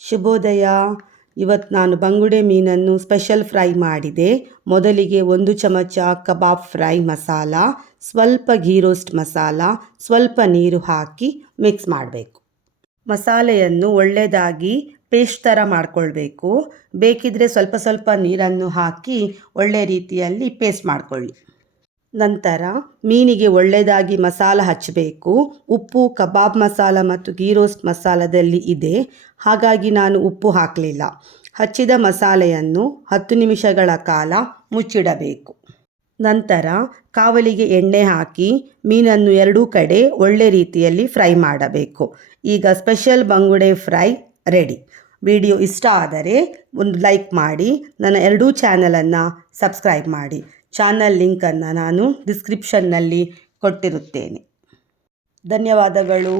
ಶುಭೋದಯ. ಇವತ್ತು ನಾನು ಬಂಗುಡೆ ಮೀನನ್ನು ಸ್ಪೆಷಲ್ ಫ್ರೈ ಮಾಡಿದೆ. ಮೊದಲಿಗೆ 1 ಚಮಚ ಕಬಾಬ್ ಫ್ರೈ ಮಸಾಲ, ಸ್ವಲ್ಪ ಘೀ ರೋಸ್ಟ್ ಮಸಾಲ, ಸ್ವಲ್ಪ ನೀರು ಹಾಕಿ ಮಿಕ್ಸ್ ಮಾಡಬೇಕು. ಮಸಾಲೆಯನ್ನು ಒಳ್ಳೆಯದಾಗಿ ಪೇಸ್ಟ್ ಥರ ಮಾಡಿಕೊಳ್ಬೇಕು. ಬೇಕಿದ್ದರೆ ಸ್ವಲ್ಪ ಸ್ವಲ್ಪ ನೀರನ್ನು ಹಾಕಿ ಒಳ್ಳೆಯ ರೀತಿಯಲ್ಲಿ ಪೇಸ್ಟ್ ಮಾಡಿಕೊಳ್ಳಿ. ನಂತರ ಮೀನಿಗೆ ಒಳ್ಳೆಯದಾಗಿ ಮಸಾಲ ಹಚ್ಚಬೇಕು. ಉಪ್ಪು ಕಬಾಬ್ ಮಸಾಲ ಮತ್ತು ಘೀ ರೋಸ್ಟ್ ಮಸಾಲದಲ್ಲಿ ಇದೆ, ಹಾಗಾಗಿ ನಾನು ಉಪ್ಪು ಹಾಕಲಿಲ್ಲ. ಹಚ್ಚಿದ ಮಸಾಲೆಯನ್ನು 10 ನಿಮಿಷಗಳ ಕಾಲ ಮುಚ್ಚಿಡಬೇಕು. ನಂತರ ಕಾವಲಿಗೆ ಎಣ್ಣೆ ಹಾಕಿ ಮೀನನ್ನು ಎರಡೂ ಕಡೆ ಒಳ್ಳೆ ರೀತಿಯಲ್ಲಿ ಫ್ರೈ ಮಾಡಬೇಕು. ಈಗ ಸ್ಪೆಷಲ್ ಬಂಗುಡೆ ಫ್ರೈ ರೆಡಿ. ವಿಡಿಯೋ ಇಷ್ಟ ಆದರೆ ಒಂದು ಲೈಕ್ ಮಾಡಿ, ನನ್ನ ಎರಡೂ ಚಾನಲನ್ನು ಸಬ್ಸ್ಕ್ರೈಬ್ ಮಾಡಿ. ಚಾನಲ್ ಲಿಂಕನ್ನು ನಾನು ಡಿಸ್ಕ್ರಿಪ್ಷನ್ನಲ್ಲಿ ಕೊಟ್ಟಿರುತ್ತೇನೆ. ಧನ್ಯವಾದಗಳು.